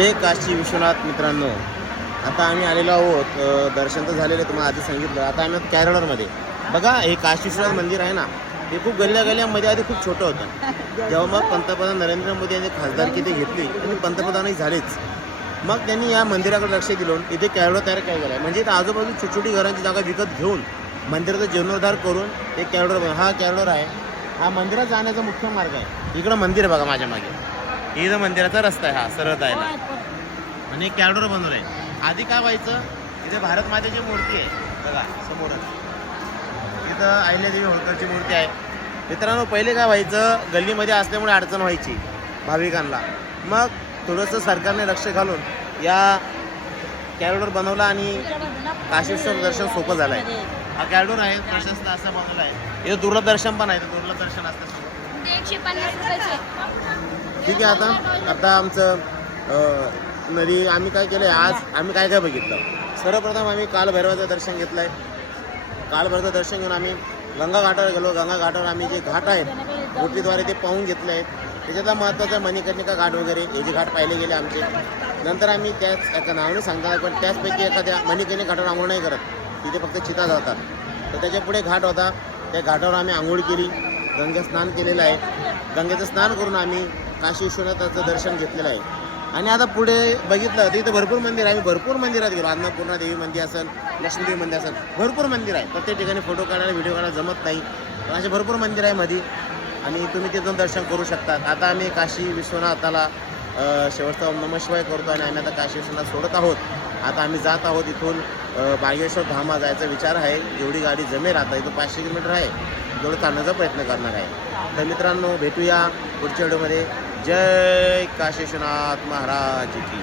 जय काशी विश्वनाथ मित्रांनो, आता आम्ही आलेलो आहोत. दर्शन तर झालेलं तुम्हाला आधी सांगितलं. आता आम्ही कॅरडरमध्ये बघा, हे काशी विश्वनाथ मंदिर आहे ना, ते खूप गल्ल्यामध्ये आधी खूप छोटं होतं. जेव्हा मग पंतप्रधान नरेंद्र मोदी यांनी खासदारकी ते घेतली आणि पंतप्रधानही झालेच, मग त्यांनी या मंदिराकडे लक्ष दिलं. इथे कॅरडर तयार केलं गेलं आहे. म्हणजे इथं आजूबाजू छोटी छोटी घरांची जागा विकत घेऊन मंदिराचा जीर्णोद्धार करून ते कॅरडर, हा कॅरडर आहे. हा मंदिरात जाण्याचा मुख्य मार्ग आहे. इकडं मंदिर आहे बघा माझ्या मागे, इथं मंदिराचा रस्ता आहे हा सरळ जायला. आणि एक कॅरडर बनवलं आहे. आधी काय व्हायचं, इथे भारत मातेची मूर्ती आहे बघा समोरच, इथं अहिल्यादेवी होळकरची मूर्ती आहे. मित्रांनो, पहिले काय व्हायचं, गल्लीमध्ये असल्यामुळे अडचण व्हायची भाविकांना. मग थोडंसं सरकारने लक्ष घालून या कॅरडोर बनवला आणि काशी विश्वनाथ दर्शन सोपं झालं आहे. हा कॅरडोर आहे, प्रशस्त असा बनवला आहे. इथं दूरदर्शन पण आहे, दूरदर्शन असतं. 150 रुपयाचे. ठीक आहे. आता आमचं नदी आम्ही काय केलं आहे, आज आम्ही काय काय बघितलं. सर्वप्रथम आम्ही कालभैरवाचं दर्शन घेतलं आहे. कालभैरवाचं दर्शन घेऊन आम्ही गंगा घाटावर गेलो. गंगा घाटावर आम्ही जे घाट आहेत बोटीद्वारे ते पाहून घेतले आहेत. त्याच्यातला महत्त्वाचा मणिकर्णिका घाट वगैरे हे जे घाट पाहिले गेले आमचे. नंतर आम्ही त्याच एका नावाने सांगतात, पण त्याचपैकी एखाद्या मणिकर्णिका घाटावर आंघोळ नाही करत, तिथे फक्त चिता जातात. तर त्याच्या पुढे घाट होता, त्या घाटावर आम्ही आंघोळ केली, गंगा स्नान केलेलं आहे. गंगेचं स्नान करून आम्ही काशी विश्वनाथाचं दर्शन घेतलेलं आहे. आणि आता पुढे बघितलं तर इथं भरपूर मंदिर आहे. आम्ही भरपूर मंदिरात गेलो. अन्नपूर्णा देवी मंदिर असेल, लक्ष्मीदेवी मंदिर असेल, भरपूर मंदिर आहे. प्रत्येक ठिकाणी फोटो काढायला व्हिडिओ काढायला जमत नाही, पण असे भरपूर मंदिर आहे मध्ये, आणि तुम्ही तिथून दर्शन करू शकतात. आता आम्ही काशी विश्वनाथाला शेवटचा ओम नमः शिवाय करतो आणि आम्ही आता काशी विश्वनाथ सोडत आहोत. आता आम्ही जात आहोत इथून बागेश्वर धामला जायचा विचार आहे. जेवढी गाडी जमेल, आता इथून 500 किलोमीटर आहे, तेवढं चालण्याचा प्रयत्न करणार आहे. तर मित्रांनो, भेटूया पुढच्या व्हिडिओमध्ये. जय काशी विश्वनाथ महाराज की.